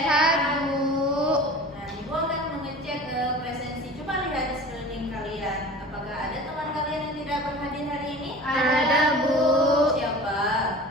Sehat, Bu. Nah, Ibu akan mengecek presensi. Coba lihat di sekeliling kalian. Apakah ada teman kalian yang tidak berhadir hari ini? Ada, Bu. Siapa?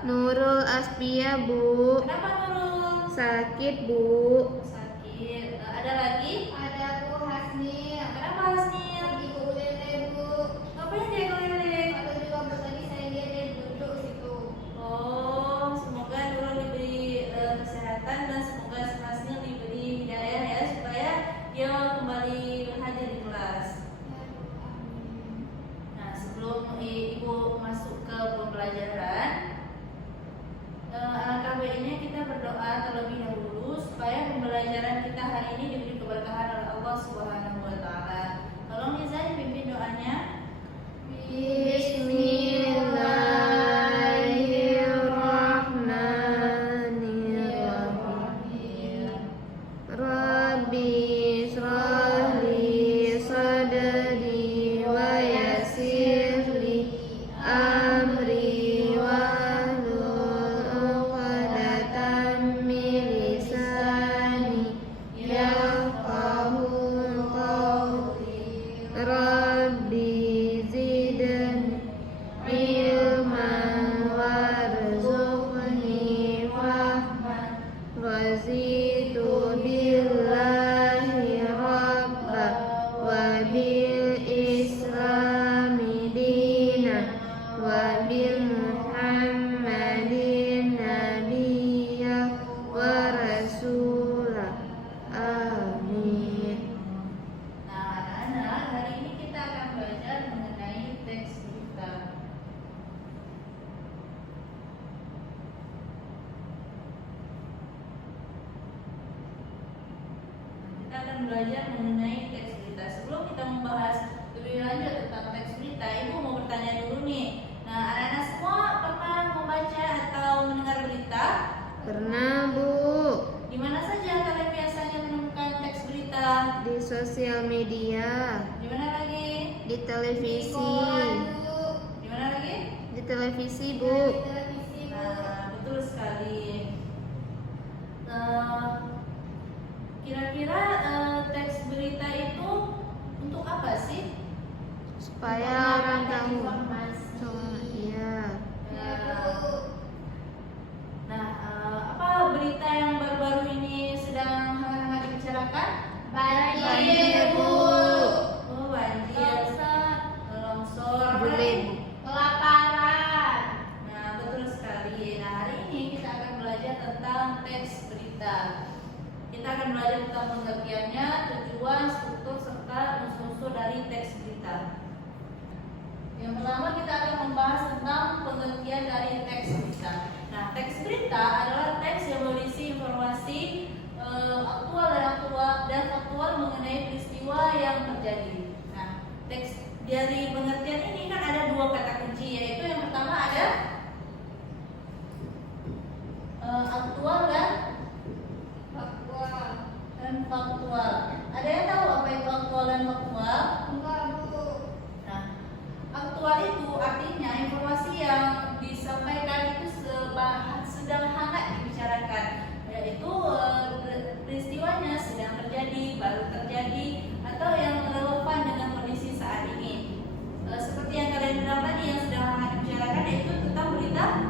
Nurul Aspia, Bu. Kenapa Nurul? Sakit, Bu. Sakit. Ada lagi? Ada Bu Hasnil. Kenapa Hasnil? Pergi ke ULL Bu. Ngapain dia keliling? Atau juga Bu tadi saya lihat dia duduk situ. Oh, semoga Nurul diberi kesehatan dan semoga Hasnil diberi hidayah ya supaya dia kembali berhadir di kelas. Nah, sebelum Ibu masuk ke pembelajaran, alangkah baiknya kita berdoa terlebih dahulu supaya pembelajaran kita hari ini diberi keberkahan oleh Allah Subhanahu wa taala. Tolong Nizam pimpin doanya. Bismillahirrahmanirrahim. Rabbi israh li sadri wa yassir li amri wahlul 'uqdatam min lisani yafqahu qawli. Rabbi zidni ilman warzuqni fahman Raditu billahi rabba wa bil islami dina wa bil muhammadin nabiyya wa rasulah. Amin. Nah, anak-anak, hari ini kita akan belajar mengenai teks berita. Kita akan belajar mengenai teks berita. Sebelum kita membahas lebih lanjut tentang teks berita, Ibu mau bertanya dulu nih. Nah, anak-anak semua pernah membaca atau mendengar berita? Pernah, Bu, Di mana saja kalian biasanya menemukan teks berita? di sosial media, Di mana lagi? di televisi, Koran Bu. Di mana lagi? di televisi, Bu. Di televisi Bu. Nah, betul sekali. Kira-kira teks berita itu untuk apa sih? Supaya orang tahu. Iya. Ya Bu. Nah, apa berita yang baru-baru ini sedang hangat-hangat dibicarakan? Banjir Bu. Oh, banjir, longsor, apa Boleh, lagi? Bu. Kelaparan. Nah, betul sekali. Nah, hari ini kita akan belajar tentang teks berita. Kita akan belajar tentang pengertiannya, tujuan, struktur, serta unsur-unsur dari teks berita. Yang pertama kita akan membahas tentang pengertian dari teks berita. Nah, teks berita adalah teks yang berisi informasi aktual dan faktual mengenai peristiwa yang terjadi. Nah, teks dari pengertian ini kan ada dua kata kunci, yaitu yang pertama ada aktual dan faktual. Ada yang tahu apa itu aktual dan faktual? Enggak Bu. Nah, aktual itu artinya informasi yang disampaikan itu sedang hangat dibicarakan, yaitu peristiwanya sedang terjadi, baru terjadi, atau yang relevan dengan kondisi saat ini. Seperti yang kalian bilang tadi, yang sedang hangat dibicarakan yaitu tentang berita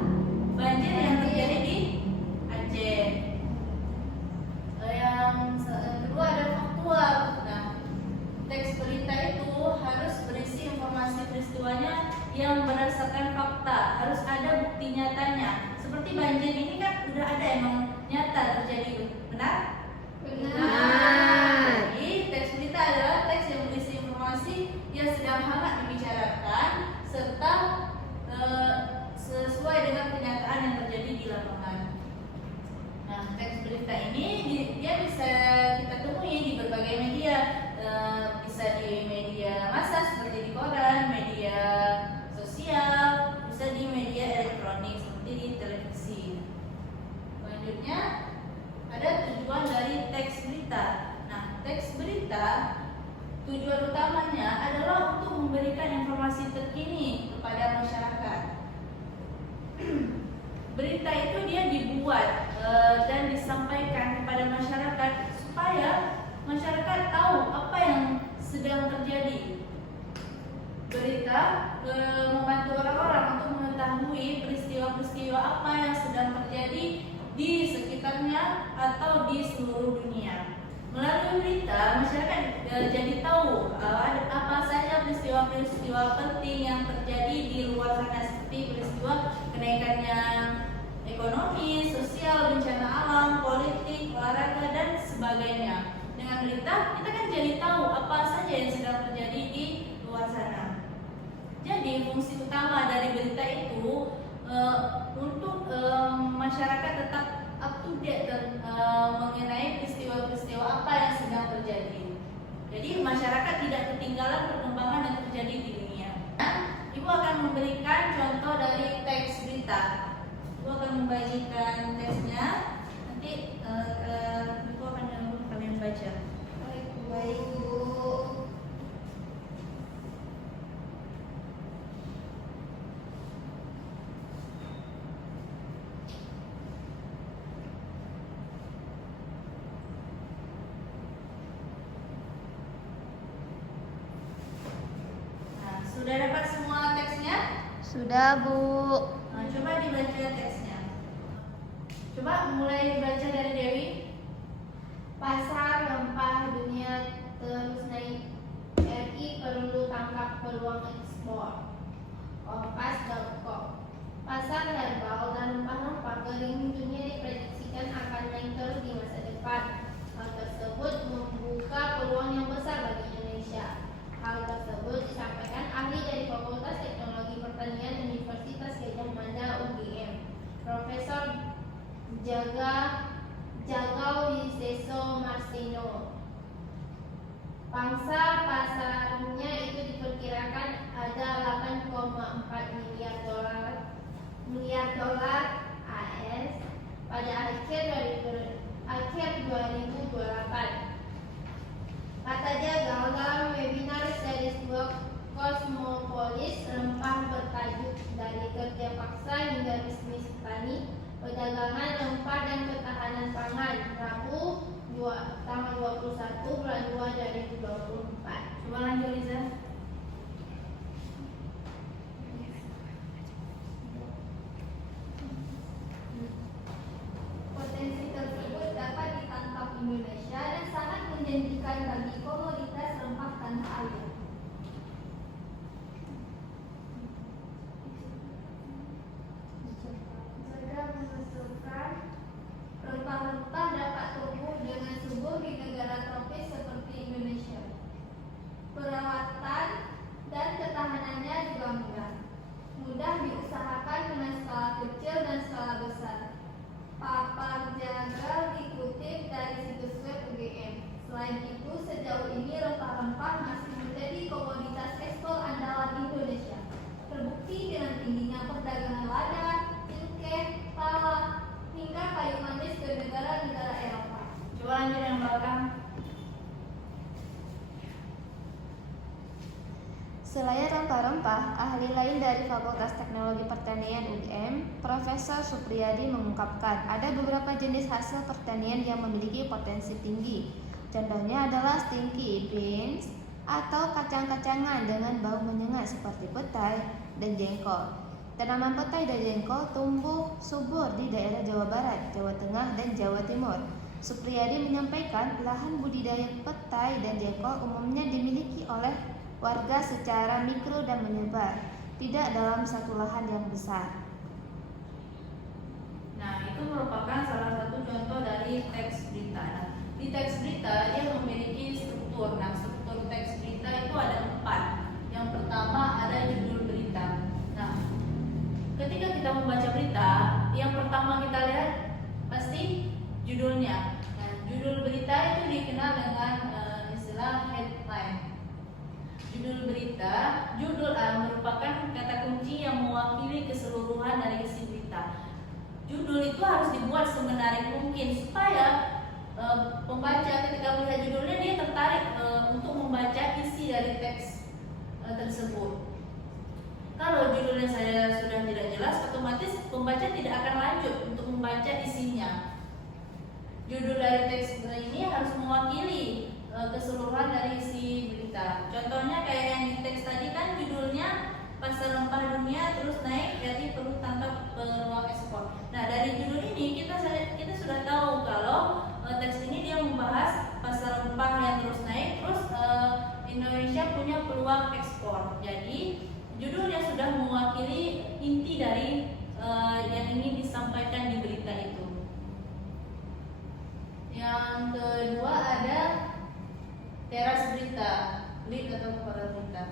banjir yang terjadi di Aceh. Yang kedua ada faktual. Nah, teks berita itu harus berisi informasi peristiwanya yang berdasarkan fakta, harus ada bukti nyatanya. Seperti banjir ini kan udah ada emang nyata terjadi, benar? Benar. Jadi teks berita adalah teks yang berisi informasi yang sedang hangat dibicarakan serta sesuai dengan kenyataan yang terjadi di lapangan. Nah, teks berita ini dia bisa kita temui di berbagai media, bisa di media massa seperti di koran, media sosial, bisa di media elektronik seperti di televisi. Selanjutnya ada tujuan dari teks berita. Nah, teks berita tujuan utamanya adalah untuk memberikan informasi terkini kepada masyarakat. Berita itu dia dibuat dan disampaikan kepada masyarakat seluruh dunia. Melalui berita, masyarakat jadi tahu ada apa saja peristiwa-peristiwa penting yang terjadi di luar sana, seperti peristiwa kenaikannya ekonomi, sosial, bencana alam, politik, olahraga, dan sebagainya. Dengan berita, kita kan jadi tahu apa saja yang sedang terjadi di luar sana. Jadi fungsi utama dari berita itu untuk masyarakat tetap up to date dan mengenai peristiwa-peristiwa apa yang sedang terjadi. Jadi masyarakat tidak ketinggalan perkembangan yang terjadi di dunia. Ibu akan memberikan contoh dari teks berita. Ibu akan membagikan teksnya. Nanti Ibu akan menyuruh kalian baca. Baik, Bu. Nah, sudah dapat semua teksnya? Sudah, Bu. Nah, coba dibaca teksnya. Coba mulai dibaca dari Dewi. Pasar rempah dunia terus naik. RI perlu tangkap peluang ekspor. Kompas.com. Pasar herbal dan rempah-rempah kering dunia diprediksikan akan naik terus di masa depan. Hal tersebut membuka peluang yang besar bagi Indonesia. Hal tersebut disampaikan ahli dari Fakultas Teknologi Pertanian Universitas Gadjah Mada UGM, Profesor Jagau Wiseso Marsino. Pangsa pasarnya itu diperkirakan ada 8,4 miliar dolar AS pada akhir 2028. Kata Jagal dalam webinar series 2 Kosmopolis, rempah bertajuk dari kerja paksa hingga bisnis petani, perdagangan rempah dan ketahanan pangan, Rabu tanggal 21 bulan 2 2024. Coba lanjut Liza. Potensi tersebut dapat ditangkap Indonesia dan sangat menjanjikan bagi komoditas rempah tanah air. Jika mengusulkan rempah-rempah dapat tumbuh dengan subur di negara tropis seperti Indonesia. Perawatan dan ketahanannya juga mudah diusahakan dengan skala kecil dan skala besar. Papar Jagal dikutip dari situs web UGM. Selain itu, sejauh ini rempah-rempah masih menjadi komoditas ekspor andalan Indonesia. Terbukti dengan tingginya perdagangan lada, cengkeh, pala, hingga kayu manis ke negara-negara Eropa. Coba lanjut yang belakang. Selain rempah-rempah, ahli lain dari Fakultas Teknologi Pertanian UGM, Profesor Supriyadi mengungkapkan ada beberapa jenis hasil pertanian yang memiliki potensi tinggi. Contohnya adalah stinky beans atau kacang-kacangan dengan bau menyengat seperti petai dan jengkol. Tanaman petai dan jengkol tumbuh subur di daerah Jawa Barat, Jawa Tengah, dan Jawa Timur. Supriyadi menyampaikan lahan budidaya petai dan jengkol umumnya dimiliki oleh warga secara mikro dan menyebar, tidak dalam satu lahan yang besar. Nah, itu merupakan salah satu contoh dari teks berita. Nah, di teks berita dia memiliki struktur. Nah, struktur teks berita itu ada 4. Yang pertama ada judul berita. Nah, ketika kita membaca berita, yang pertama kita lihat pasti judulnya. Nah, judul berita itu dikenal dengan istilah headline. Judul berita, merupakan kata kunci yang mewakili keseluruhan dari isi berita. Judul itu harus dibuat semenarik mungkin supaya pembaca ketika melihat judulnya dia tertarik untuk membaca isi dari teks tersebut. Kalau judulnya saya sudah tidak jelas, otomatis pembaca tidak akan lanjut untuk membaca isinya. Judul dari teks ini harus mewakili keseluruhan dari isi berita. Contohnya kayak yang di teks tadi kan judulnya pasar rempah dunia terus naik, jadi perlu tangkap peluang ekspor. Nah, dari judul ini kita sudah tahu kalau teks ini Yang kedua ada teras berita, lead atau kepala berita.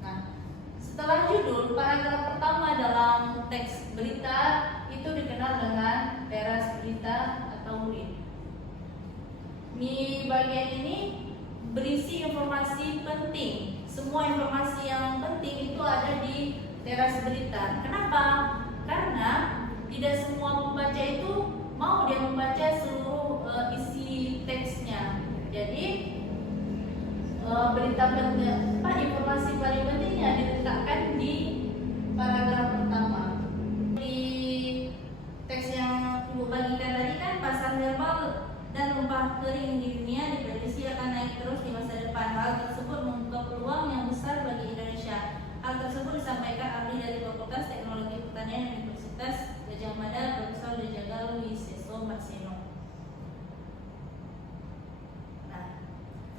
Nah, setelah judul, paragraf pertama dalam teks berita itu dikenal dengan teras berita atau lead. Di bagian ini berisi informasi penting. Semua informasi yang penting itu ada di teras berita. Kenapa? Karena tidak semua pembaca itu mau dia membaca seluruh isi teksnya. Jadi berita penting, informasi paling pentingnya diletakkan di paragraf pertama. Di teks yang Ibu bagikan tadi kan pasar herbal dan rempah kering di dunia diprediksi akan naik terus di masa depan. Hal tersebut membuka peluang yang besar bagi Indonesia. Hal tersebut disampaikan ahli dari Fakultas Teknologi Pertanian Universitas Gadjah Mada, Profesor Dejaga Luis Seso Marseno. Nah,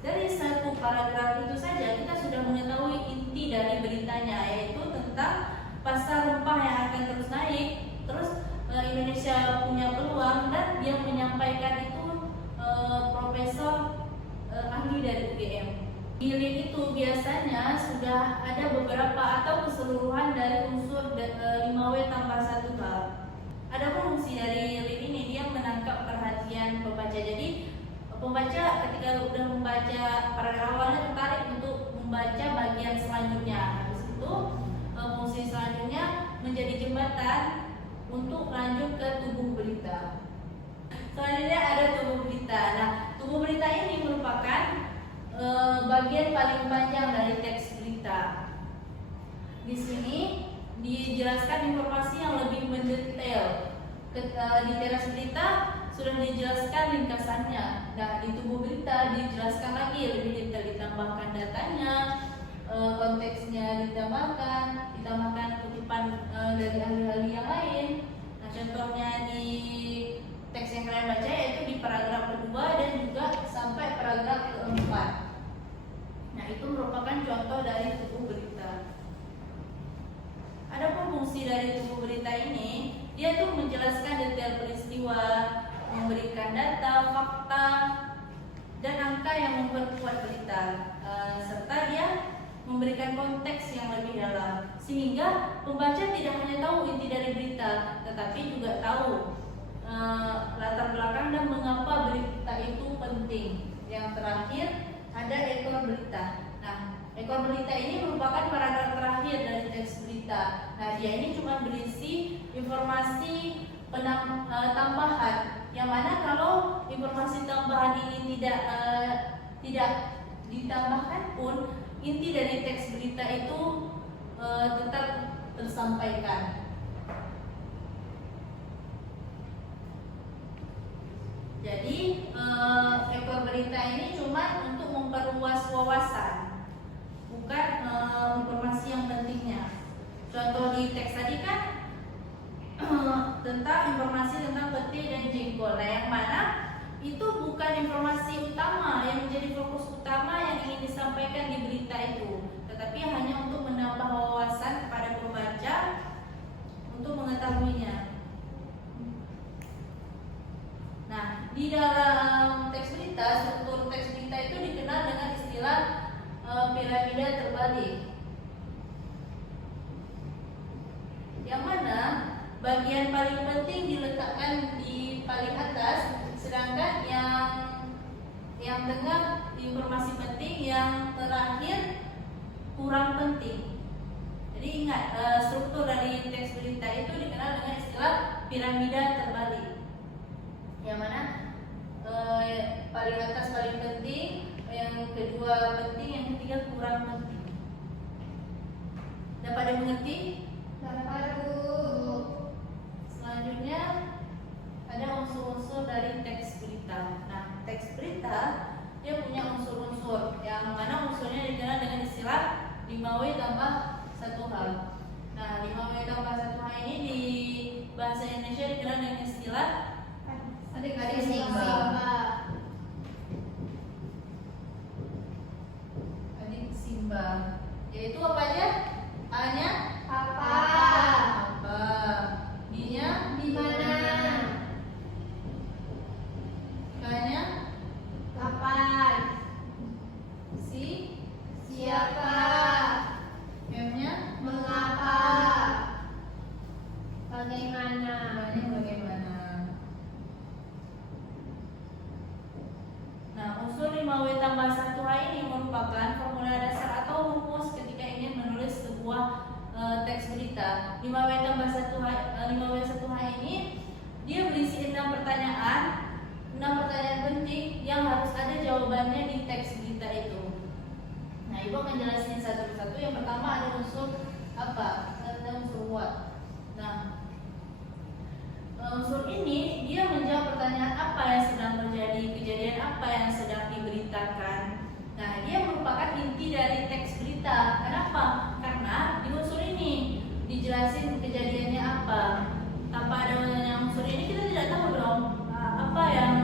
dari satu paragraf itu saja kita sudah mengetahui inti dari beritanya, yaitu tentang pasar rempah yang akan terus naik, terus Indonesia punya peluang, dan yang menyampaikan itu profesor ahli dari UGM. Di link itu biasanya sudah ada beberapa atau keseluruhan dari unsur 5W tambah 1 hal. Adapun fungsi dari link ini, dia menangkap perhatian pembaca. Jadi pembaca ketika sudah membaca paragraf awalnya tertarik untuk membaca bagian selanjutnya. Habis itu fungsi selanjutnya menjadi jembatan untuk lanjut ke tubuh berita. Selanjutnya ada tubuh berita. Nah, tubuh berita ini merupakan bagian paling panjang dari teks berita. Di sini dijelaskan informasi yang lebih mendetail. Di teras berita sudah dijelaskan ringkasannya. Nah, di tubuh berita dijelaskan lagi lebih detail, ditambahkan datanya, konteksnya ditambahkan kutipan dari ahli-ahli yang lain. Nah, contohnya di teks yang kalian baca yaitu di paragraf kedua dan juga sampai paragraf keempat. Nah, itu merupakan contoh dari tubuh berita. Adapun fungsi dari tubuh berita ini, dia tuh menjelaskan detail peristiwa, memberikan data, fakta, dan angka yang memperkuat berita, serta dia memberikan konteks yang lebih dalam, sehingga pembaca tidak hanya tahu inti dari berita, tetapi juga tahu latar belakang dan mengapa berita itu penting. Yang terakhir ada ekor berita. Nah, ekor berita ini merupakan paragraf terakhir dari teks berita. Nah, dia ini cuma berisi informasi tambahan, yang mana kalau informasi tambahan ini tidak ditambahkan pun, inti dari teks berita itu tetap tersampaikan. Jadi ekor berita ini cuma untuk memperluas wawasan, bukan informasi yang pentingnya. Contoh di teks tadi kan tentang informasi tentang pete dan jengkol, yang mana itu bukan informasi utama yang menjadi fokus utama yang ingin disampaikan di berita itu, tetapi hanya untuk menambah wawasan kepada pembaca untuk mengetahuinya. Nah, di dalam teks berita, struktur teks berita itu dikenal dengan istilah piramida terbalik, yang mana bagian paling penting diletakkan di paling atas, sedangkan yang tengah informasi penting, yang terakhir kurang penting. Jadi ingat, struktur dari teks berita itu dikenal dengan istilah piramida terbalik, yang mana paling atas paling penting, yang kedua penting, yang ketiga kurang penting. Dapat dimengerti? Dapat. Selanjutnya ada unsur-unsur dari teks berita. Nah, teks berita dia punya unsur-unsur, yang mana unsurnya dikenal dengan istilah 5W tambah 1 hal. Nah, 5W tambah 1 hal ini di bahasa Indonesia dikenal dengan istilah Adik Simba. Adik Simba. Yaitu apa aja? A-nya Apa? apa? B-nya Di mana? K-nya 5W+1H ini merupakan formula dasar atau rumus ketika ingin menulis sebuah teks berita. 5W+1H ini dia berisi 6 pertanyaan penting yang harus ada jawabannya di teks berita itu. Nah, Ibu akan jelasin satu persatu. Yang pertama ada unsur apa? Ada unsur what. Nah, unsur ini dia menjawab pertanyaan apa yang sedang terjadi, kejadian apa yang sedang diberitakan. Nah, dia merupakan inti dari teks berita. Kenapa? Karena di unsur ini dijelasin kejadiannya apa. Tanpa adanya unsur ini kita tidak tahu dong apa yang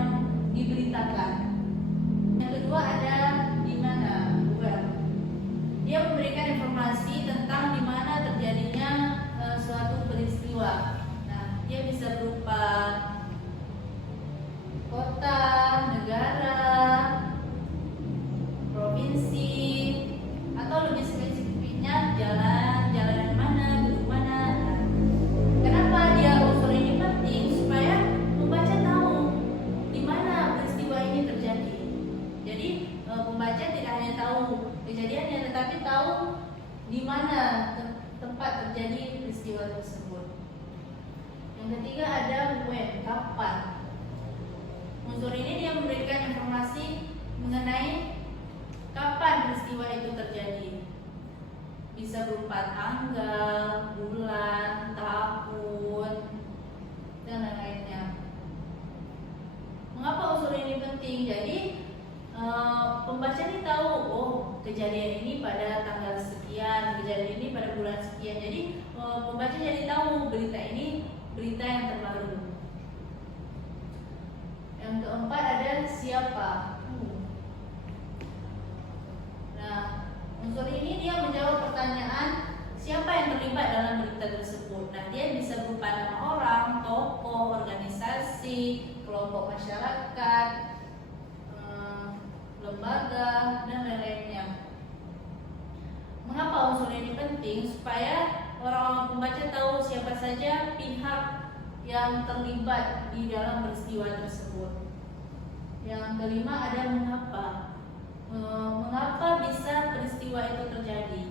diberitakan. Yang kedua ada di mana, dia memberikan informasi tentang di mana terjadinya suatu peristiwa. Nah, dia bisa berupa kota, negara, provinsi, atau lebih spesifiknya jalan mana, gedung mana. Nah, kenapa dia unsur ini penting? Supaya pembaca tahu di mana peristiwa ini terjadi. Jadi pembaca tidak hanya tahu kejadiannya, tetapi tahu di mana tempat terjadi peristiwa tersebut. Yang ketiga ada when, kapan. Unsur ini dia memberikan informasi mengenai kapan peristiwa itu terjadi. Bisa berupa tanggal, bulan, tahun, dan lain-lainnya. Mengapa unsur ini penting? Jadi pembaca ini tahu, oh kejadian ini pada tanggal sekian, kejadian ini pada bulan sekian. Jadi pembaca jadi tahu berita ini berita yang terbaru. Yang keempat ada siapa. Nah, unsur ini dia menjawab pertanyaan siapa yang terlibat dalam berita tersebut. Nah, dia bisa berupa nama orang, tokoh, organisasi, kelompok masyarakat, lembaga, dan lain-lainnya. Mengapa unsur ini penting? Supaya orang-orang pembaca tahu siapa saja pihak yang terlibat di dalam peristiwa tersebut. Yang kelima ada mengapa. Mengapa bisa peristiwa itu terjadi?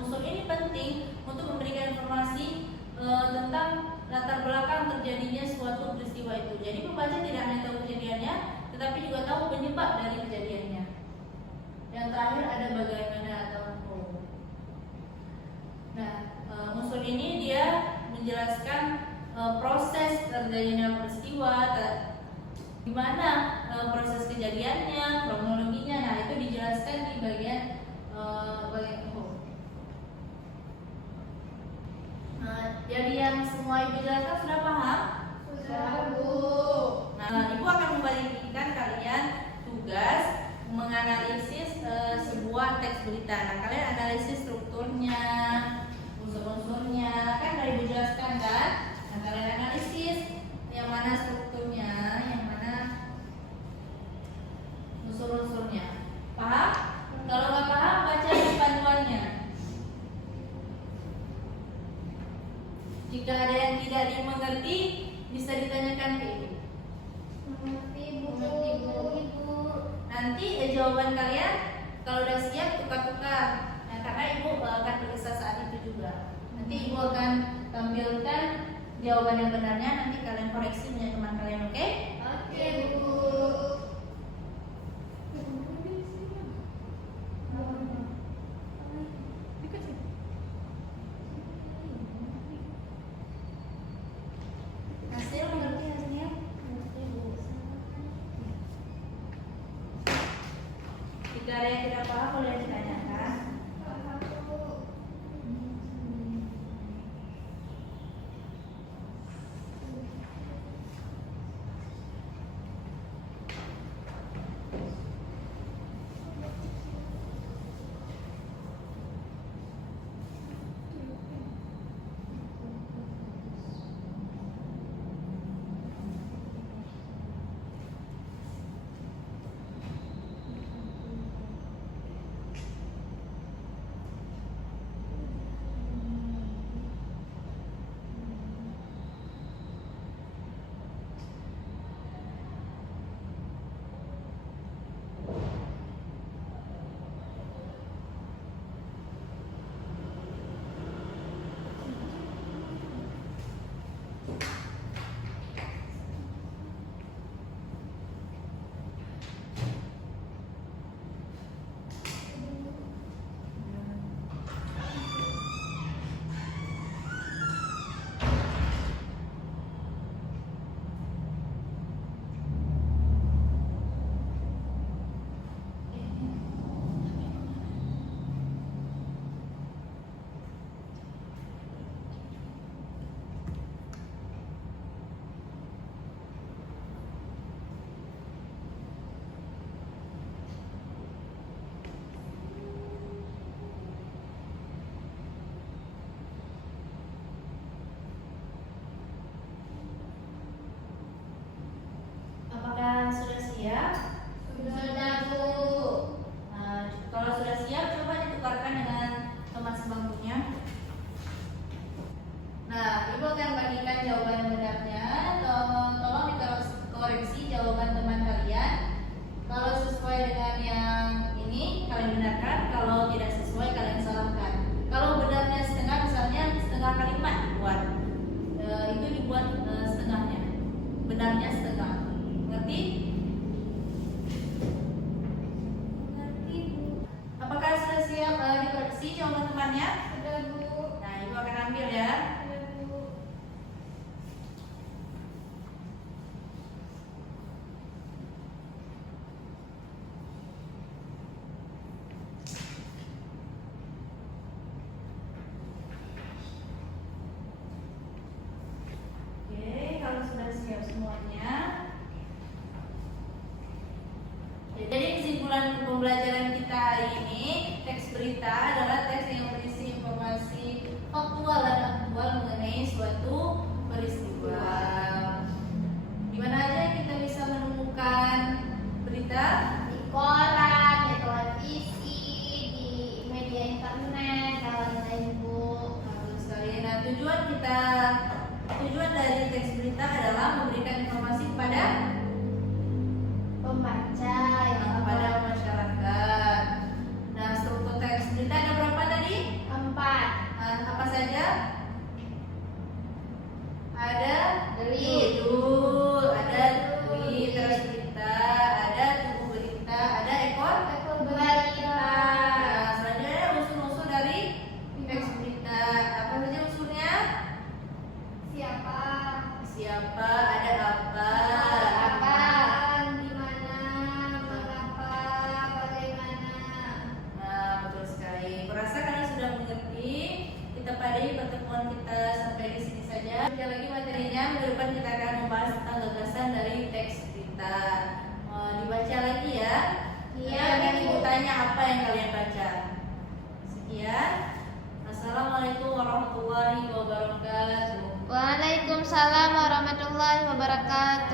Unsur ini penting untuk memberikan informasi tentang latar belakang terjadinya suatu peristiwa itu. Jadi pembaca tidak hanya tahu kejadiannya, tetapi juga tahu penyebab dari kejadiannya. Yang terakhir ada bagaimana atau nah, unsur ini dia menjelaskan proses terjadinya peristiwa, di mana proses kejadiannya, kronologinya. Nah, itu dijelaskan di bagian jadi yang semua Ibu jelaskan sudah paham? Sudah, Bu. Nah, Ibu akan membagikan kalian tugas menganalisis sebuah teks berita. Nah, kalian analisis strukturnya, unsur-unsurnya, kan dari Ibu jelaskan kan? Nah, kalian analisis yang mana strukturnya, yang mana unsur-unsurnya. Paham? Kalau nggak paham, baca di panduannya. Jika ada yang tidak dimengerti, bisa ditanyakan ke Ibu. Mengerti, Bu. Nanti jawaban kalian kalau udah siap tukar-tukar. Nah, karena Ibu akan periksa saat itu juga. Nanti Ibu akan tampilkan jawaban yang benarnya. Nanti kalian koreksi punya teman kalian, oke? Oke, Bu. Hasil mengerti hasilnya? Jika ada yang tidak paham boleh ditanyakan. Paham, Bu. siap dikoreksi jawaban temannya? Sudah, Bu. Nah, Ibu akan ambil ya. Sudah, Bu. Oke, kalau sudah siap semuanya. Ya, jadi kesimpulan pembelajaran kita hari ini, teks berita adalah teks yang berisi informasi faktual dan aktual mengenai suatu peristiwa. Di mana aja kita bisa menemukan berita? Di koran, di televisi, di media internet, lain-lain, Bu. Bagus sekali. Nah, tujuan dari teks berita adalah memberikan informasi kepada Pembaca kepada masyarakat. Nah, struktur teks berita ada berapa tadi? 4. Apa saja? Ada Tweet. judul, ada tweet, terus berita, ada tubuh berita, ada ekor Berita. Nah, selanjutnya ada unsur-unsur dari teks berita. Apa saja unsurnya? Siapa? Siapa, ada apa, Kapan, di mana, mengapa, bagaimana. Nah, betul sekali. Kurasa kalian sudah mengerti. Kita pada pertemuan kita sampai di sini saja. Sekali lagi materinya, minggu depan kita akan membahas tentang gagasan dari teks berita. Dibaca lagi ya. Iya, Nanti akan Bu. Ibu tanya apa yang kalian baca. Sekian. Assalamualaikum warahmatullahi wabarakatuh. Waalaikumsalam warahmatullahi wabarakatuh.